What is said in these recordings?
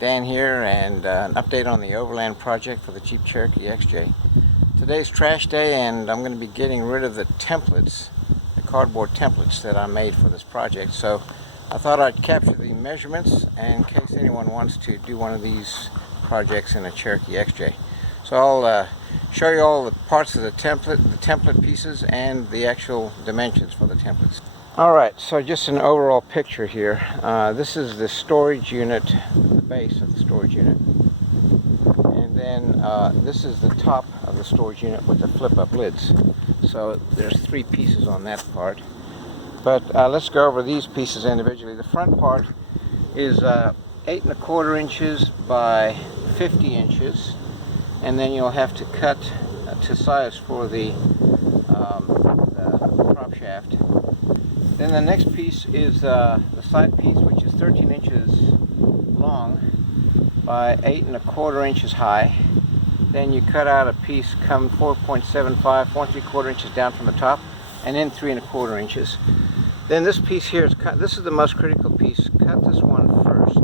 Dan here, and an update on the Overland project for the Jeep Cherokee XJ. Today's trash day, and I'm going to be getting rid of the templates, the cardboard templates that I made for this project. So I thought I'd capture the measurements in case anyone wants to do one of these projects in a Cherokee XJ. So I'll show you all the parts of the template pieces, and the actual dimensions for the templates. Alright, so just an overall picture here. This is the storage unit, the base of the storage unit. And then this is the top of the storage unit with the flip-up lids. So there's three pieces on that part. But let's go over these pieces individually. The front part is 8 1/4 inches by 50 inches. And then you'll have to cut to size for the prop shaft. Then the next piece is the side piece, which is 13 inches long by 8 1/4 inches high. Then you cut out a piece, come 4.75, 4 3/4 inches down from the top, and then 3 1/4 inches. Then this piece here is cut. This is the most critical piece. Cut this one first.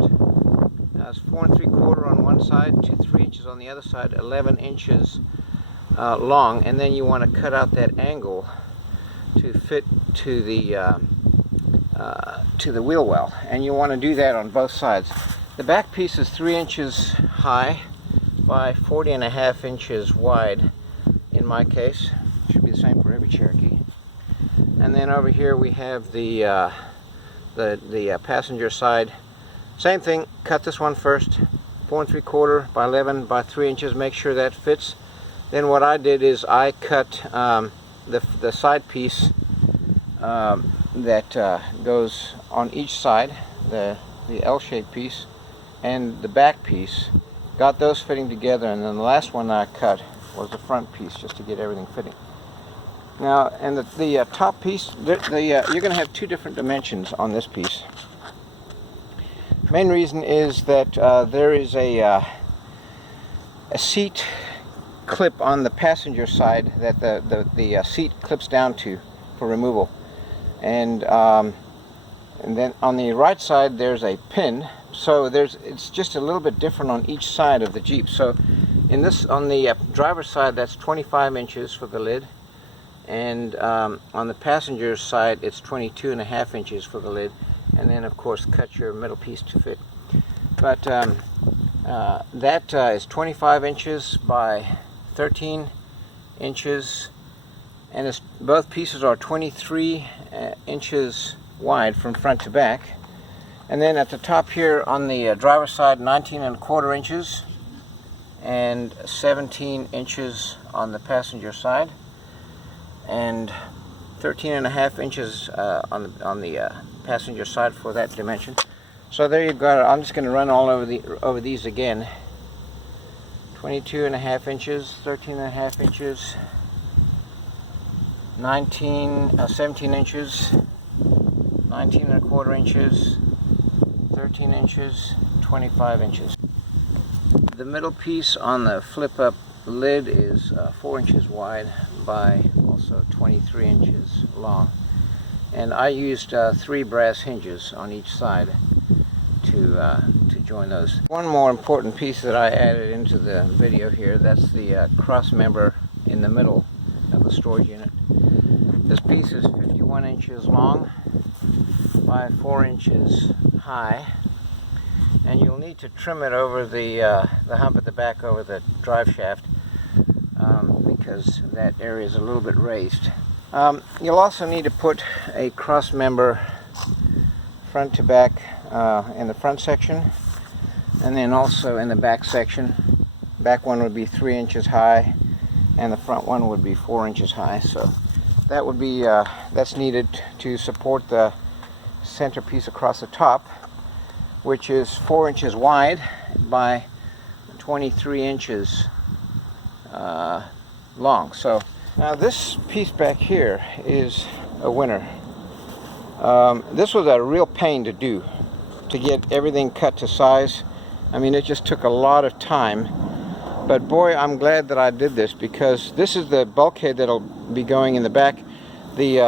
Now it's 4 3/4 on one side, 2 3 inches on the other side, 11 inches long, and then you want to cut out that angle to fit to the wheel well, and you want to do that on both sides. The back piece is 3 inches high by 40.5 inches wide in my case. Should be the same for every Cherokee. And then over here we have the passenger side. Same thing, cut this one first, 4 3/4 by 11 by 3 inches, make sure that fits. Then what I did is I cut the side piece that goes on each side, the L-shaped piece, and the back piece, got those fitting together, and then the last one I cut was the front piece, just to get everything fitting. Now, and the top piece, you're going to have two different dimensions on this piece. Main reason is that there is a seat clip on the passenger side that the seat clips down to for removal, and then on the right side there's a pin. So it's just a little bit different on each side of the Jeep. So in this, on the driver's side, that's 25 inches for the lid, and on the passenger side it's 22.5 inches for the lid, and then of course cut your middle piece to fit. But that is 25 inches by 13 inches, and both pieces are 23 inches wide from front to back. And then at the top here on the driver's side, 19 1/4 inches, and 17 inches on the passenger side, and 13.5 inches on the passenger side for that dimension. So there you go. I'm just going to run all over these again. 22.5 inches, 13.5 inches, 17 inches, 19 1/4 inches, 13 inches, 25 inches. The middle piece on the flip-up lid is 4 inches wide by also 23 inches long, and I used 3 brass hinges on each side to join those. One more important piece that I added into the video here, that's the cross member in the middle of the storage unit. This piece is 51 inches long by 4 inches high, and you'll need to trim it over the hump at the back over the drive shaft, because that area is a little bit raised. You'll also need to put a cross member front to back in the front section, and then also in the back section. Back one would be 3 inches high, and the front one would be 4 inches high. So that would be that's needed to support the centerpiece across the top, which is 4 inches wide by 23 inches long. So now this piece back here is a winner. This was a real pain to do, to get everything cut to size. I mean, it just took a lot of time, but boy, I'm glad that I did this, because this is the bulkhead that'll be going in the back. The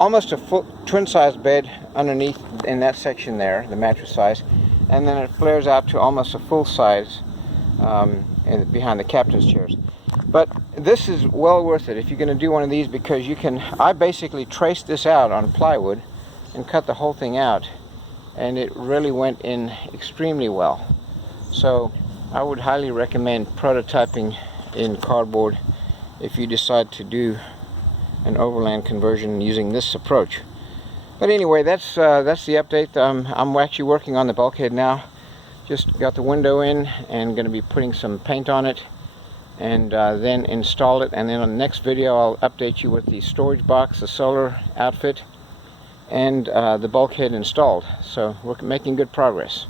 almost a full twin-size bed underneath in that section there, the mattress size, and then it flares out to almost a full size behind the captain's chairs. But this is well worth it if you're going to do one of these, because you can, I basically traced this out on plywood and cut the whole thing out, and it really went in extremely well. So I would highly recommend prototyping in cardboard if you decide to do an overland conversion using this approach. But anyway, that's the update. I'm actually working on the bulkhead now. Just got the window in and going to be putting some paint on it, and then install it. And then on the next video I'll update you with the storage box, the solar outfit, and the bulkhead installed. So we're making good progress.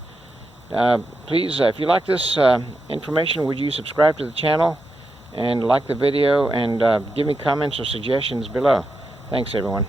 Please, if you like this information, would you subscribe to the channel and like the video, and give me comments or suggestions below. Thanks everyone.